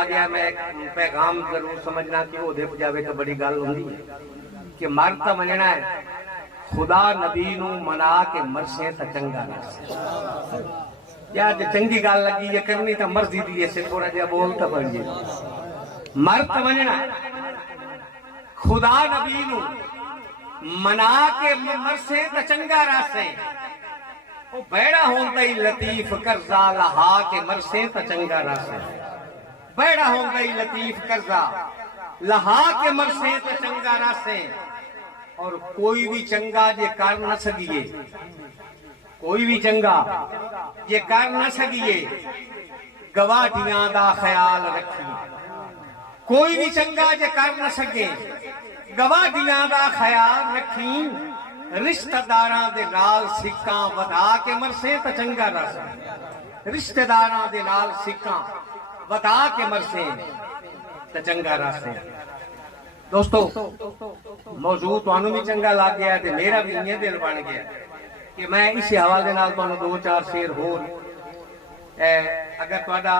आ गया मैं एक पैगाम जरूर समझना कि वो देख जावे तो बड़ी गल होंगी कि मर तो मनना है खुदा नबी नू मना के मरसे तो चंगा या जो चंगी गल लगी है करनी तो मर्जी दी है थोड़ा जहा बोल तो पड़िए मर तो मनना खुदा नबी नू मना के मरसे तो चंगा रासे बैड़ा होंदा ही लतीफ कर्जा लहा के मरसे तो चंगा रासे बैड़ा होंदा ही लतीफ कर्जा लहा के मरसे तो चंगा रासे और कोई भी चंगा जे कर न सकिए कोई भी चंगा जे कर न सकिए गवाटियां दा ख्याल रखिए कोई भी चंगा जे कर न सके गवाटियां दा ख्याल रखी रिश्तेदारां दे नाल सिक्कां वधा के मरसे तो चंगा रस रिश्तेदारां दे नाल सिक्कां वधा के मरसे तो चंगा रस दोस्तों मौजू तुहानू भी चंगा लग गया ते मेरा भी इन्ने दिल बन गया कि मैं इस हवाले नाल तुहानू 2-4 शेर होर अगर तुहाडा